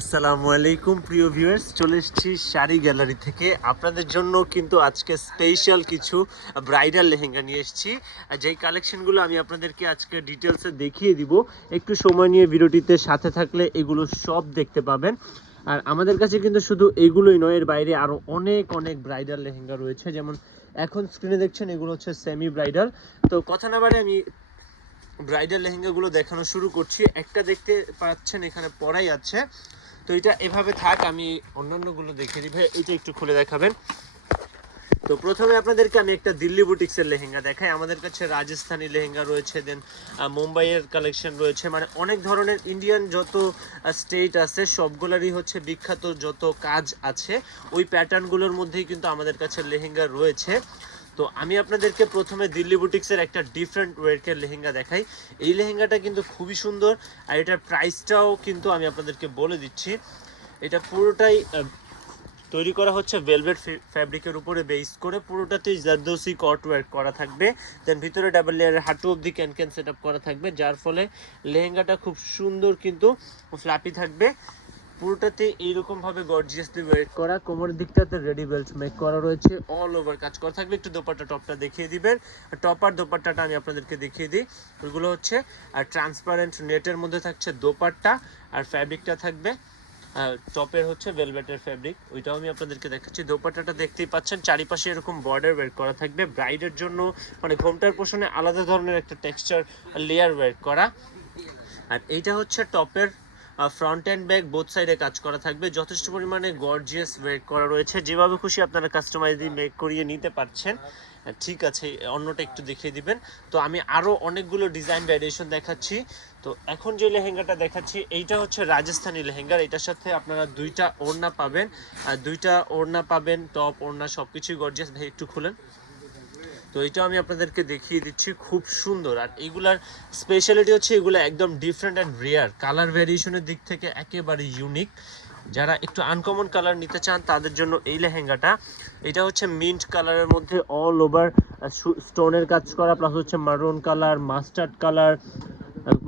আসসালামু আলাইকুম প্রিয় ভিউয়ার্স, চলে এসেছি শাড়ি গ্যালারি থেকে। আপনাদের জন্য কিন্তু আজকে স্পেশাল কিছু ব্রাইডাল লেহেঙ্গা নিয়ে এসেছি। যেই কালেকশনগুলো আমি আপনাদেরকে আজকে ডিটেলসে দেখিয়ে দিব। একটু সময় নিয়ে ভিডিওটিতে সাথে থাকলে এগুলো সব দেখতে পাবেন। আর আমাদের কাছে কিন্তু শুধু এগুলোই নয়, এর বাইরে আরও অনেক অনেক ব্রাইডাল লেহেঙ্গা রয়েছে। যেমন এখন স্ক্রিনে দেখছেন, এগুলো হচ্ছে সেমি ব্রাইডাল। তো কথা না বাড়ে আমি ব্রাইডাল লেহেঙ্গাগুলো দেখানো শুরু করছি। একটা দেখতে পাচ্ছেন এখানে পরাই আছে, তো এটা এভাবে থাক, আমি অন্যান্যগুলো দেখিয়ে দিই। ভাই এটা একটু খুলে দেখাবেন। তো প্রথমে আপনাদেরকে আমি একটা দিল্লি বুটিক্সের লেহেঙ্গা দেখাই। আমাদের কাছে রাজস্থানি লেহেঙ্গা রয়েছে, দেন মুম্বাইয়ের কালেকশন রয়েছে, মানে অনেক ধরনের ইন্ডিয়ান যত স্টেট আছে সবগুলোরই হচ্ছে বিখ্যাত যত কাজ আছে ওই প্যাটার্নগুলোর মধ্যেই কিন্তু আমাদের কাছে লেহেঙ্গা রয়েছে। তো আমি আপনাদেরকে প্রথমে দিল্লি বুটিক্সের একটা ডিফারেন্ট ওয়েটের লেহেঙ্গা দেখাই। এই লেহেঙ্গাটা কিন্তু খুবই সুন্দর, আর এটার প্রাইসটাও কিন্তু আমি আপনাদেরকে বলে দিচ্ছি। এটা পুরোটাই তৈরি করা হচ্ছে ভেলভেট ফ্যাব্রিকের উপরে বেস করে, পুরোটাতেই জারদৌসি কট ওয়ার্ক করা থাকবে। দেন ভিতরে ডাবল লেয়ারের হাঁটু অবধি ক্যান সেট আপ করা থাকবে, যার ফলে লেহেঙ্গাটা খুব সুন্দর কিন্তু ফ্ল্যাপি থাকবে। পুরোটাতে এইরকমভাবে গর্জিয়াসলি ওয়েট করা, কোমরের দিকটাতে রেডি বেল্ট মেক করা রয়েছে, অল ওভার কাজ করা থাকবে। একটু দোপাট্টা টপটা দেখিয়ে দিবেন। টপ আর দোপাট্টাটা আমি আপনাদেরকে দেখিয়ে দিই। ওইগুলো হচ্ছে আর ট্রান্সপারেন্ট নেটের মধ্যে থাকছে দোপাট্টা, আর ফ্যাব্রিকটা থাকবে টপের হচ্ছে ভেলভেটের ফ্যাব্রিক, ওইটাও আমি আপনাদেরকে দেখাচ্ছি। দোপাট্টাটা দেখতেই পাচ্ছেন, চারিপাশে এরকম বর্ডার ওয়ার্ক করা থাকবে। ব্রাইডের জন্য মানে ঘোমটার পোষণে আলাদা ধরনের একটা টেক্সচার লেয়ার ওয়ার্ক করা। আর এইটা হচ্ছে টপের ফ্রন্ট অ্যান্ড ব্যাক বোথ সাইডে কাজ করা থাকবে, যথেষ্ট পরিমাণে গর্জিয়াস ওয়ার্ক করা রয়েছে। যেভাবে খুশি আপনারা কাস্টমাইজ দিয়ে মেক করিয়ে নিতে পারছেন। ঠিক আছে, অন্যটা একটু দেখিয়ে দিবেন। তো আমি আরও অনেকগুলো ডিজাইন ভ্যারিয়েশন দেখাচ্ছি। তো এখন যে লেহেঙ্গাটা দেখাচ্ছি এইটা হচ্ছে রাজস্থানি লেহেঙ্গার। এটার সাথে আপনারা দুইটা ওড়না পাবেন, টপ ওড়না সব কিছুই গর্জিয়াস। ভাই একটু খুলেন। তো এটা আমি আপনাদেরকে দেখিয়ে দিচ্ছি, খুব সুন্দর। আর এইগুলার স্পেশালিটি হচ্ছে এগুলো একদম ডিফারেন্ট অ্যান্ড রেয়ার, কালার ভ্যারিয়েশনের দিক থেকে একেবারে ইউনিক। যারা একটু আনকমন কালার নিতে চান তাদের জন্য এই লেহেঙ্গাটা। এটা হচ্ছে মিন্ট কালারের মধ্যে অল ওভার স্টোনের কাজ করা, প্লাস হচ্ছে মারুন কালার, মাস্টার্ড কালার,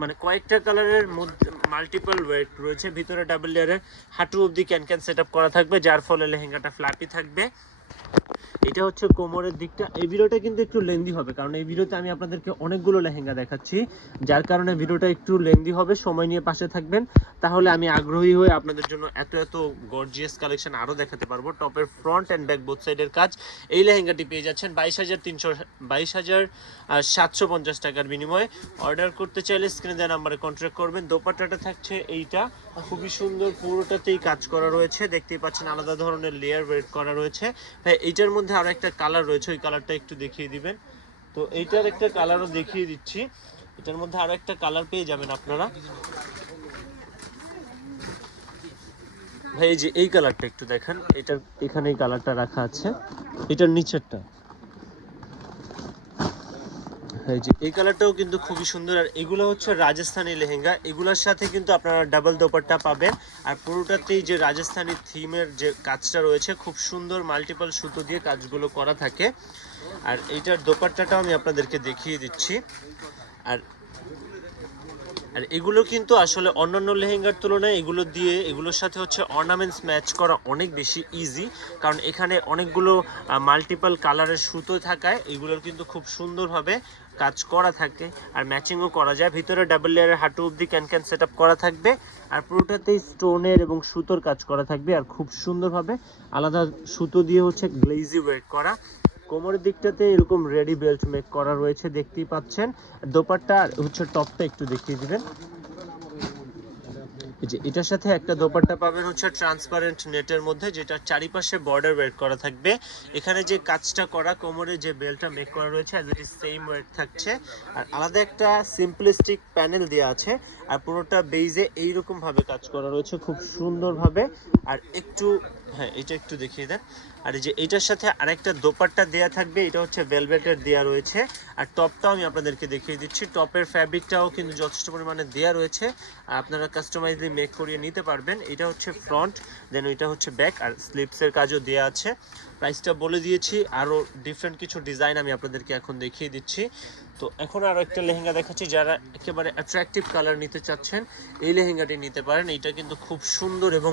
মানে কয়েকটা কালারের মধ্যে মাল্টিপল ওয়েট রয়েছে। ভিতরে ডাবল লেয়ারের হাঁটু অবধি ক্যান সেট আপ করা থাকবে, যার ফলে লেহেঙ্গাটা ফ্ল্যাপি থাকবে। এটা হচ্ছে কোমরের দিকটা। এই ভিডিওটা কিন্তু একটু লেন্দি হবে, কারণ এই ভিডিওতে আমি আপনাদেরকে অনেকগুলো লেহেঙ্গা দেখাচ্ছি, যার কারণে ভিডিওটা একটু লেন্দি হবে। সময় নিয়ে পাশে থাকবেন, তাহলে আমি আগ্রহী হয়ে আপনাদের জন্য এত এত গর্জিয়াস কালেকশন আরও দেখাতে পারবো। টপের ফ্রন্ট অ্যান্ড ব্যাক বোথ সাইডের কাজ। এই লেহেঙ্গাটি পেয়ে যাচ্ছেন 22,750 টাকার বিনিময়ে। অর্ডার করতে চাইলে স্ক্রিনে দেওয়া নাম্বারে কন্ট্যাক্ট করবেন। দোপাট্টাটা থাকছে এইটা, খুবই সুন্দর, পুরোটাতেই কাজ করা রয়েছে। দেখতেই পাচ্ছেন আলাদা ধরনের লেয়ার ওয়েট করা রয়েছে। ভাই এইটার মধ্যে আরো একটা কালার রয়েছে, ওই কালারটা একটু দেখিয়ে দিবেন। তো এইটার একটা কালারও দেখিয়ে দিচ্ছি। এটার মধ্যে আরো একটা কালার পেয়ে যাবেন আপনারা। ভাই এই যে এই কালারটা একটু দেখেন, এটার এখানে এই কালারটা রাখা আছে, এটার নিচেরটা। এই যে এই কালারটাও কিন্তু খুবই সুন্দর। আর এগুলো হচ্ছে রাজস্থানি লেহেঙ্গা, এগুলোর সাথে কিন্তু আপনারা ডাবল দোপাট্টা পাবেন। আর পুরোটাতেই যে রাজস্থানি থিমের যে কাজটা রয়েছে, খুব সুন্দর মাল্টিপল সুতো দিয়ে কাজগুলো করা থাকে। আর এইটার দোপাট্টাটাও আমি আপনাদেরকে দেখিয়ে দিচ্ছি। আর আর এগুলো কিন্তু আসলে অন্যান্য লেহেঙ্গার তুলনায় এগুলোর সাথে হচ্ছে অর্নামেন্টস ম্যাচ করা অনেক বেশি ইজি, কারণ এখানে অনেকগুলো মাল্টিপল কালারের সুতো থাকায় এগুলোর কিন্তু খুব সুন্দরভাবে কাজ করা থাকে, আর ম্যাচিংও করা যায়। ভিতরে ডাবল লেয়ারের হাঁটু অবধি ক্যান সেট আপ করা থাকবে, আর পুরোটাতেই স্টোনের এবং সুতোর কাজ করা থাকবে, আর খুব সুন্দরভাবে আলাদা সুতো দিয়ে হচ্ছে গ্লেজি ওয়েট করা। কোমরের দিকটাতে এরকম রেডি বেল্ট মেক করা রয়েছে, দেখতেই পাচ্ছেন। দোপাট্টা হচ্ছে টপটা একটু দেখিয়ে দিবেন। যে এটার সাথে একটা দোপাট্টা পাবেন হচ্ছে ট্রান্সপারেন্ট নেটের মধ্যে, যেটা চারিপাশে বর্ডার ওয়েট করা থাকবে। এখানে যে কাজটা করা, কোমরে যে বেল্টটা মেক করা রয়েছে as it is same wait থাকছে। আর আলাদা একটা সিম্পলিস্টিক প্যানেল দেওয়া আছে, আর পুরোটা বেইজে এইরকম ভাবে কাজ করা রয়েছে খুব সুন্দরভাবে। আর একটু হ্যাঁ এটা একটু দেখিয়ে দেন। আর এই যে এটার সাথে আরেকটা দোপাট্টা দেয়া থাকবে, এটা হচ্ছে ভেলভেটের দেয়া রয়েছে। আর টপটাও আমি আপনাদেরকে দেখিয়ে দিচ্ছি, টপের ফ্যাব্রিকটাও কিন্তু যথেষ্ট পরিমাণে দেয়া রয়েছে, আর আপনারা কাস্টমাইজলি মেক করিয়ে নিতে পারবেন। এটা হচ্ছে ফ্রন্ট, দেন ওইটা হচ্ছে ব্যাক, আর স্লিপসের কাজও দেয়া আছে। প্রাইসটা বলে দিয়েছি, আরও ডিফারেন্ট কিছু ডিজাইন আমি আপনাদেরকে এখন দেখিয়ে দিচ্ছি। তো এখন আরো একটা লেহেঙ্গা দেখাচ্ছি, যারা একেবারে অ্যাট্রাকটিভ কালার নিতে চাচ্ছেন এই লেহেঙ্গাটি নিতে পারেন। এটা কিন্তু খুব সুন্দর এবং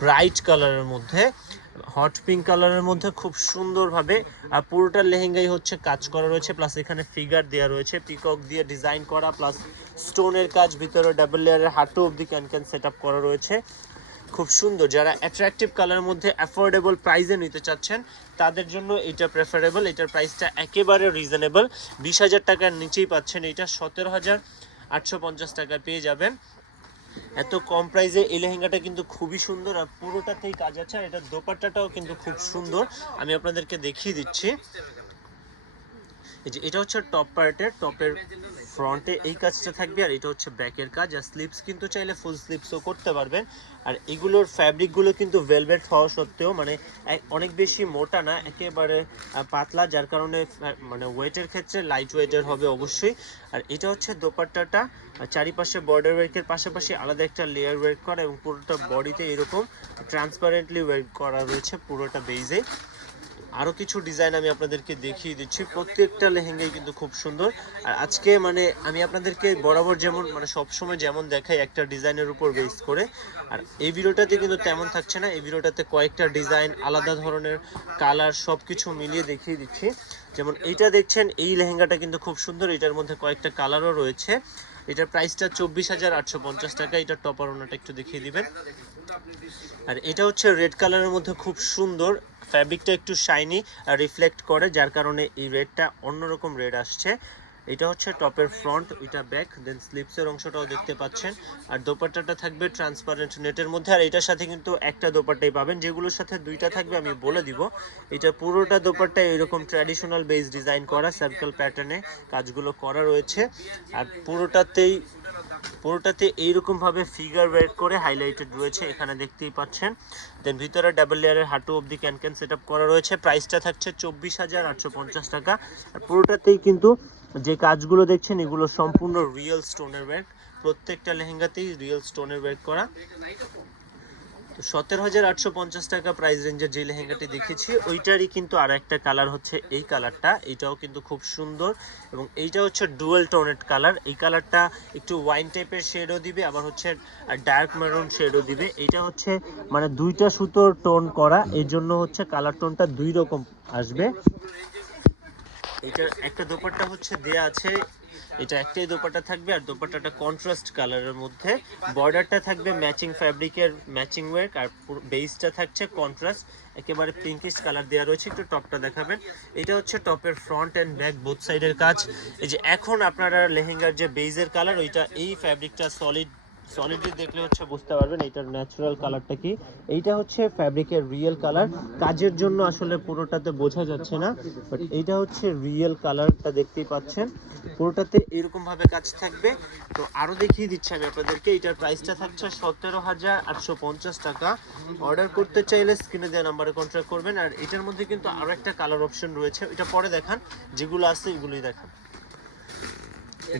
ব্রাইট কালারের মধ্যে, হট পিঙ্ক কালারের মধ্যে খুব সুন্দরভাবে আর পুরোটা লেহেঙ্গাই হচ্ছে কাজ করা রয়েছে, প্লাস এখানে ফিগার দেওয়া রয়েছে পিকক দিয়ে ডিজাইন করা, প্লাস স্টোনের কাজ, ভিতরে ডাবল লেয়ারের হাঁটু অবধি ক্যান সেট আপ করা রয়েছে। খুব সুন্দর, যারা অ্যাট্রাকটিভ কালারের মধ্যে অ্যাফোর্ডেবল প্রাইসে নিতে চাচ্ছেন তাদের জন্য এটা প্রেফারেবল। এটার প্রাইসটা একেবারে রিজনেবল, 20,000 টাকার নিচেই পাচ্ছেন। এটা 17,850 টাকায় পেয়ে যাবেন। এত কম প্রাইসে এই লেহেঙ্গাটা কিন্তু খুবই সুন্দর আর পুরোটাতেই কাজ আছে। আর এটার দোপাট্টাটাও কিন্তু খুব সুন্দর, আমি আপনাদেরকে দেখিয়ে দিচ্ছি। এই যে এটা হচ্ছে টপ পার্টের, টপের ফ্রন্টে এই কাজটা থাকবে, আর এটা হচ্ছে ব্যাকের কাজ। আর স্লিপস কিন্তু চাইলে ফুল স্লিপসও করতে পারবেন। আর এগুলোর ফ্যাব্রিকগুলো কিন্তু ভেলভেট হওয়া সত্ত্বেও মানে অনেক বেশি মোটা না, একেবারে পাতলা, যার কারণে মানে ওয়েটের ক্ষেত্রে লাইট ওয়েটের হবে অবশ্যই। আর এটা হচ্ছে দোপাট্টাটা, চারিপাশে বর্ডার ওয়ার্কের পাশাপাশি আলাদা একটা লেয়ার ওয়ার্ক করা এবং পুরোটা বডিতে এরকম ট্রান্সপারেন্টলি ওয়ার্ক করা রয়েছে পুরোটা বেইজে। আরও কিছু ডিজাইন আমি আপনাদেরকে দেখিয়ে দিচ্ছি, প্রত্যেকটা লেহেঙ্গাই কিন্তু খুব সুন্দর। আর আজকে মানে আমি আপনাদেরকে বরাবর যেমন মানে সবসময় যেমন দেখাই একটা ডিজাইনের উপর বেস করে, আর এই ভিডিওটাতে কিন্তু তেমন থাকছে না। এই ভিডিওটাতে কয়েকটা ডিজাইন, আলাদা ধরনের কালার, সব কিছু মিলিয়ে দেখিয়ে দিচ্ছি। যেমন এইটা দেখছেন, এই লেহেঙ্গাটা কিন্তু খুব সুন্দর, এটার মধ্যে কয়েকটা কালারও রয়েছে। এটার প্রাইসটা 24,850 টাকা। এটার টপার ওনাটা একটু দেখিয়ে দিবেন। আর এটা হচ্ছে রেড কালারের মধ্যে খুব সুন্দর, ফ্যাব্রিকটা একটু শাইনি আর রিফ্লেক্ট করে, যার কারণে এই রেডটা অন্যরকম রেড আসছে। এটা হচ্ছে টপের ফ্রন্ট, এটা ব্যাক, দেন স্লিপসের অংশটাও দেখতে পাচ্ছেন। আর দোপাট্টাটা থাকবে ট্রান্সপারেন্ট নেটের মধ্যে। আর এটার সাথে কিন্তু একটা দোপাট্টাই পাবেন, যেগুলোর সাথে দুইটা থাকবে আমি বলে দিব। এটা পুরোটা দোপাট্টা এরকম ট্র্যাডিশনাল বেস ডিজাইন করা, সার্কেল প্যাটার্নে কাজগুলো করা রয়েছে। আর পুরোটাতে এইরকম ভাবে ফিগার ওয়ার্ক করে হাইলাইটেড রয়েছে, এখানে দেখতেই পাচ্ছেন। দেন ভিতরে ডাবল লেয়ারের হাঁটু অবধি ক্যান সেট আপ করা রয়েছে। প্রাইসটা থাকছে 24,850 টাকা। আর পুরোটাতেই কিন্তু যে কাজগুলো দেখছেন এগুলো সম্পূর্ণ রিয়েল স্টোনের ওয়ার্ক, প্রত্যেকটা লেহেঙ্গাতেই রিয়েল স্টোনের ওয়ার্ক করা। তো 17,850 টাকা প্রাইস রেঞ্জের যে লেহেঙ্গাটি দেখেছি ওইটারই কিন্তু আর একটা কালার হচ্ছে এই কালারটা, এইটাও কিন্তু খুব সুন্দর এবং এইটা হচ্ছে ডুয়েল টোনেড কালার। এই কালারটা একটু ওয়াইন টাইপের শেডও দিবে, আবার হচ্ছে ডার্ক মেরুন শেডও দিবে। এইটা হচ্ছে মানে দুইটা সুতোর টোন করা, এর জন্য হচ্ছে কালার টোনটা দুই রকম আসবে। এটার একটা দোপাট্টা হচ্ছে দেয়া আছে, এটা একটাই দোপাট্টা থাকবে, আর দোপাট্টাটা কন্ট্রাস্ট কালারের মধ্যে, বর্ডারটা থাকবে ম্যাচিং ফ্যাব্রিকের ম্যাচিং ওয়ার্ক, আর বেসটা থাকছে কন্ট্রাস্ট একেবারে পিঙ্কিশ কালার দেওয়া রয়েছে। একটু টপটা দেখাবেন। এটা হচ্ছে টপের ফ্রন্ট অ্যান্ড ব্যাক বোথ সাইডের কাজ। এই যে এখন আপনারা লেহেঙ্গার যে বেজের কালার, ওইটা এই ফ্যাব্রিকটা সলিডলি দেখলে হচ্ছে বুঝতে পারবেন এটার ন্যাচারাল কালারটা কি। এইটা হচ্ছে ফ্যাব্রিকের রিয়েল কালার, কাজের জন্য আসলে পুরোটাতে বোঝা যাচ্ছে না, বাট এইটা হচ্ছে রিয়েল কালারটা দেখতেই পাচ্ছেন। পুরোটাতে এরকম ভাবে কাজ থাকবে। তো আরো দেখিয়ে দিচ্ছি আমি আপনাদেরকে, এটার প্রাইসটা থাকছে 17,850 টাকা। অর্ডার করতে চাইলে স্ক্রিনে দেওয়া নাম্বারে কন্ট্যাক্ট করবেন। আর এটার মধ্যে কিন্তু আরো একটা কালার অপশন রয়েছে, এটা পরে দেখান, যেগুলো আছে এগুলোই দেখান।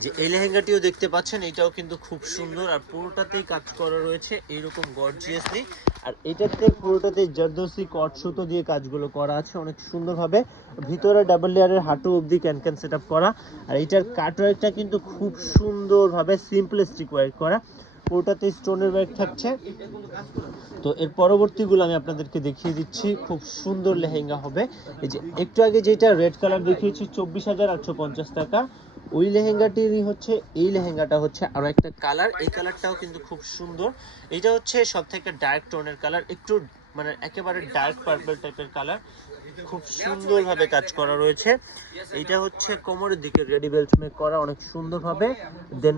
যে এই লেহেঙ্গাটিও দেখতে পাচ্ছেন, এটাও কিন্তু খুব সুন্দর আর পুরোটাতেই কাজ করা রয়েছে এইরকম গর্জিয়াসলি। আর এটাতে পুরোটাতে জারদোসি কট সুতো দিয়ে কাজগুলো করা আছে অনেক সুন্দরভাবে, ভিতরে ডাবল লেয়ারের হাঁটু অবধি ক্যান সেট আপ করা। আর এটার কাট ওয়ার্কটা কিন্তু খুব সুন্দরভাবে সিম্পলিস্টিক ওয়ার্ক করা, পুরোটাতে স্টোনের ওয়ার্ক থাকছে। তো এর পরবর্তীগুলো আমি আপনাদেরকে দেখিয়ে দিচ্ছি, খুব সুন্দর লেহেঙ্গা হবে। এই যে একটু আগে যেটা রেড কালার দেখিয়েছি 24,850 টাকা, ওই লেহেঙ্গাটিরই হচ্ছে এই লেহেঙ্গাটা হচ্ছে আরো একটা কালার, এই কালারটাও কিন্তু খুব সুন্দর। এটা হচ্ছে সব থেকে ডার্ক টোনের কালার, একটু মানে একেবারে ডার্ক পার্পল টাইপের কালার, খুব সুন্দরভাবে কাজ করা রয়েছে। এটা হচ্ছে কোমরের দিকে রেডি বেল্ট মেক করা অনেক সুন্দরভাবে। দেন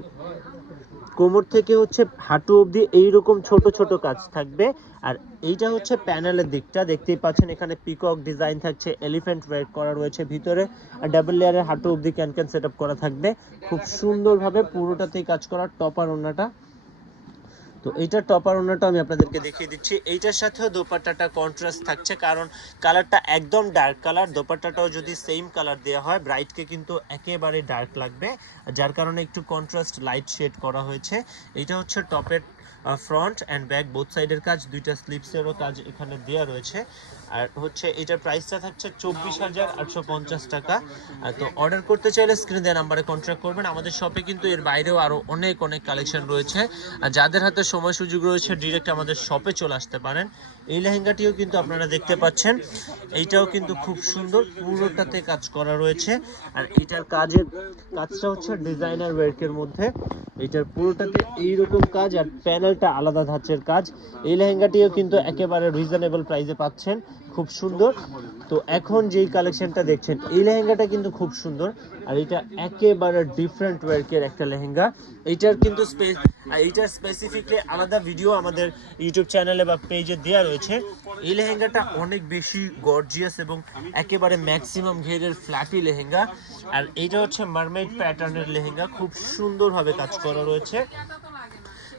কোমর থেকে হচ্ছে হাঁটু অবধি এইরকম ছোট ছোট কাজ থাকবে। আর এইটা হচ্ছে প্যানেলের দিকটা, দেখতেই পাচ্ছেন এখানে পিকক ডিজাইন থাকছে, এলিফ্যান্ট ওয়ার্ক করা রয়েছে ভিতরে, আর ডাবল লেয়ারের হাঁটু অবধি ক্যান সেট আপ করা থাকবে খুব সুন্দরভাবে, পুরোটাতেই কাজ করা। টপার ওড়নাটা, তো এইটার টপার ওড়নাটা আমি আপনাদেরকে দেখিয়ে দিচ্ছি। এইটার সাথেও দোপাট্টাটা কন্ট্রাস্ট থাকছে, কারণ কালারটা একদম ডার্ক কালার, দোপাট্টাটাও যদি সেম কালার দেওয়া হয় ব্রাইটকে কিন্তু একেবারে ডার্ক লাগবে, যার কারণে একটু কন্ট্রাস্ট লাইট শেড করা হয়েছে। এইটা হচ্ছে টপের ফ্রন্ট অ্যান্ড ব্যাক বোথ সাইডের কাজ, দুইটা স্লিপসেরও কাজ এখানে দেওয়া রয়েছে। আর হচ্ছে এটার প্রাইসটা থাকছে 24,850 টাকা। তো অর্ডার করতে চাইলে স্ক্রিনে দেওয়া নাম্বারে কন্ট্যাক্ট করবেন। আমাদের শপে কিন্তু এর বাইরেও আরও অনেক কালেকশন রয়েছে, আর যাদের হাতে সময় সুযোগ রয়েছে ডিরেক্ট আমাদের শপে চলে আসতে পারেন। এই লেহেঙ্গাটিও কিন্তু আপনারা দেখতে পাচ্ছেন, এইটাও কিন্তু খুব সুন্দর, পুরোটাতে কাজ করা রয়েছে। আর এটার কাজটা হচ্ছে ডিজাইনার ওয়ার্কের মধ্যে, এটার পুরোটাতে এইরকম কাজ, আর প্যানেলটা আলাদা ধাঁচের কাজ। এই লেহেঙ্গাটিও কিন্তু একেবারে রিজনেবল প্রাইসে পাচ্ছেন, খুব সুন্দর। তো এখন যেই কালেকশনটা দেখছেন এই লেহেঙ্গাটা কিন্তু খুব সুন্দর, আর এটা একেবারে ডিফারেন্ট ওয়ার্কের একটা লেহেঙ্গা। এইটার কিন্তু এইটার স্পেসিফিকলি আলাদা ভিডিও আমাদের ইউটিউব চ্যানেলে বা পেজে দেওয়া রয়েছে। এই লেহেঙ্গাটা অনেক বেশি গর্জিয়াস এবং একেবারে ম্যাক্সিমাম ঘেরের ফ্ল্যাপি লেহেঙ্গা। আর এইটা হচ্ছে মারমেড প্যাটার্নের লেহেঙ্গা, খুব সুন্দরভাবে কাজ করা রয়েছে।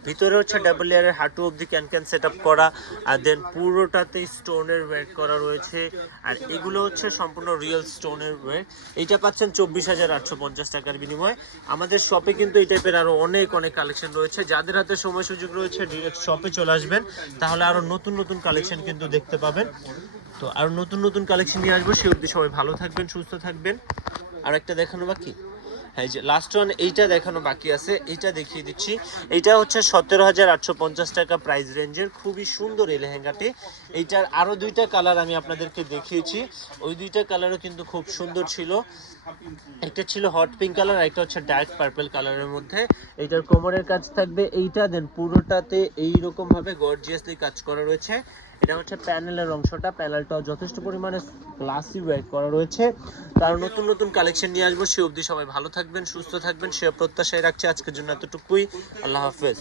ভিতরে হচ্ছে ডাবল লেয়ারের হাঁটু অবধি ক্যান সেট আপ করা, আর দেন পুরোটাতে স্টোনের ওয়ার্ক করা রয়েছে। আর এগুলো হচ্ছে সম্পূর্ণ রিয়েল স্টোনের ওয়ার্ক। এইটা পাচ্ছেন 24,850 টাকার বিনিময়ে। আমাদের শপে কিন্তু এই টাইপের আরও অনেক কালেকশন রয়েছে। যাদের হাতে সময় সুযোগ রয়েছে ডিরেক্ট শপে চলে আসবেন, তাহলে আরও নতুন কালেকশন কিন্তু দেখতে পাবেন। তো আরও নতুন কালেকশন নিয়ে আসবো, সে অবধি সবাই ভালো থাকবেন, সুস্থ থাকবেন। আর একটা দেখানো বাকি, হ্যাঁ যে লাস্ট ওয়ান এইটা দেখানো বাকি আছে, এইটা দেখিয়ে দিচ্ছি। এইটা হচ্ছে 17,850 টাকা প্রাইস রেঞ্জের, খুবই সুন্দর এই লেহেঙ্গাটি। এইটার আরও দুইটা কালার আমি আপনাদেরকে দেখিয়েছি, ওই দুইটা কালারও কিন্তু খুব সুন্দর ছিল। একটা ছিল হট পিঙ্ক কালার, আর একটা হচ্ছে ডার্ক পার্পল কালারের মধ্যে। এইটার কোমরের কাজ থাকবে এইটা, দেন পুরোটাতে এইরকম ভাবে গর্জিয়াসলি কাজ করা রয়েছে। এটা হচ্ছে প্যানেলের অংশটা, প্যানেলটাও যথেষ্ট পরিমাণে ক্লাসি ওয়ার্ক করা রয়েছে। তার নতুন কালেকশন নিয়ে আসবো, সে অবধি সবাই ভালো থাকবেন, সুস্থ থাকবেন, সে প্রত্যাশায় রাখছি। আজকের জন্য এতটুকুই, আল্লাহ হাফেজ।